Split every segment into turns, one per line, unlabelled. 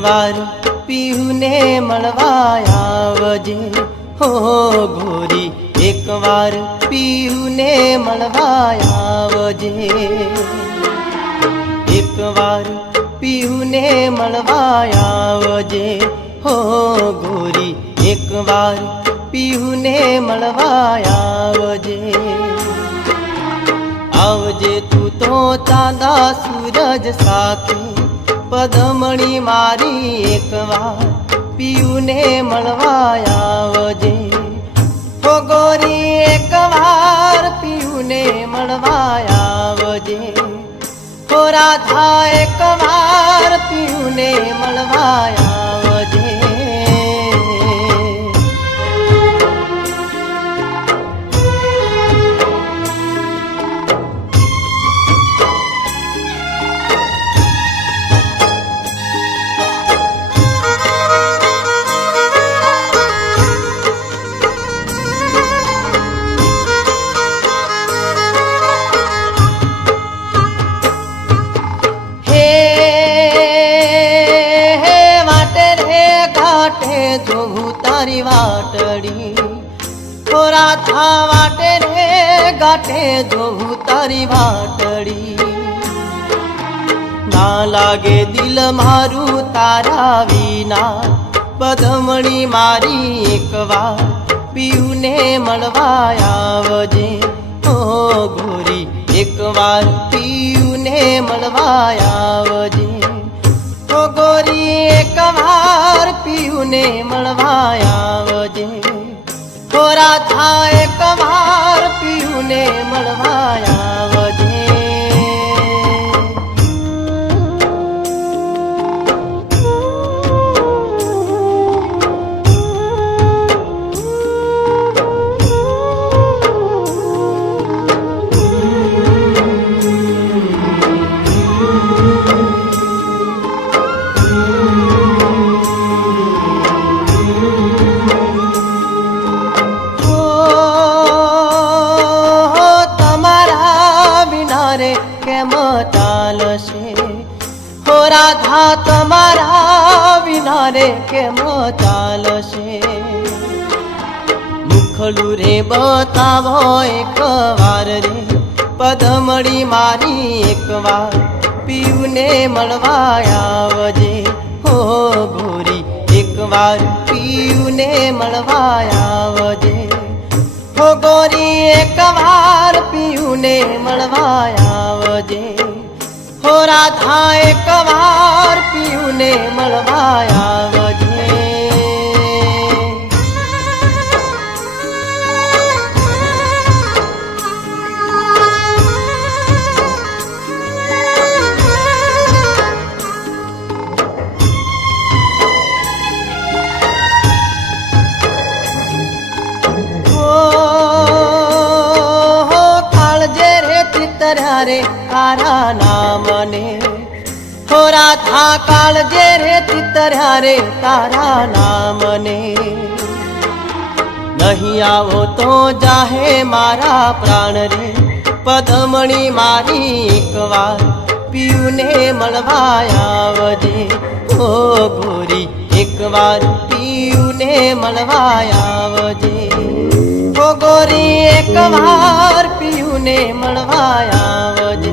એક પીહુને મળવા આવજે. હો ગોરી એક વાર પીયુને મળવા આવજે. એક વાર પીયુને મળવા આવજે. હો ગોરી એક વાર પીયુને મળવા આવજે. આવજે તું તો ચાંદા સૂરજ સાથે. પદમણી મારી એકવાર પિયુને મળવા આવજે. હો ગોરી એકવાર પિયુને મળવા આવજે. હો રાધા એકવાર પિયુને મળવા જોઉં તારી વાટડી. થોરા થા વાટે રે ગાંઠે જોવું તારી વાટડી. ના લાગે દિલ મારું તારા વિના. પધમણી મારી એકવાર પીયુને મળવા આવજે. ઓ ગોરી, એકવાર પીયુને મળવા આવજે. પીયુને મળવા આવજે. કેમ ચાલશે હો રાધા, તમારા વિના કેમ ચાલશે મુખડું રે બતાવો એક વાર રે પદમણી મારી એક વાર, પીવને મળવા આવજે. હો ગોરી એક વાર પીવને મળવા આવજે. હો ગોરી એક વાર પીયુને મળવા આવજે. હો રાધા એક વાર પીયુને મળવા આવજે રે તારા નામને. હો રાધા કાળજે રે ચિતર્યા રે તારા નામને. નહીં આવો તો જાહે મારા પ્રાણ રે. પદમણી મારી એકવાર પીયુને મળવા આવજે. ઓ ગોરી એકવાર પીયુને મળવા આવજે. ઓ ગોરી એકવાર મને મળવા આવજે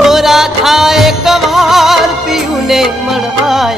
ઓ રાધા એક વાર પીયુને મળવા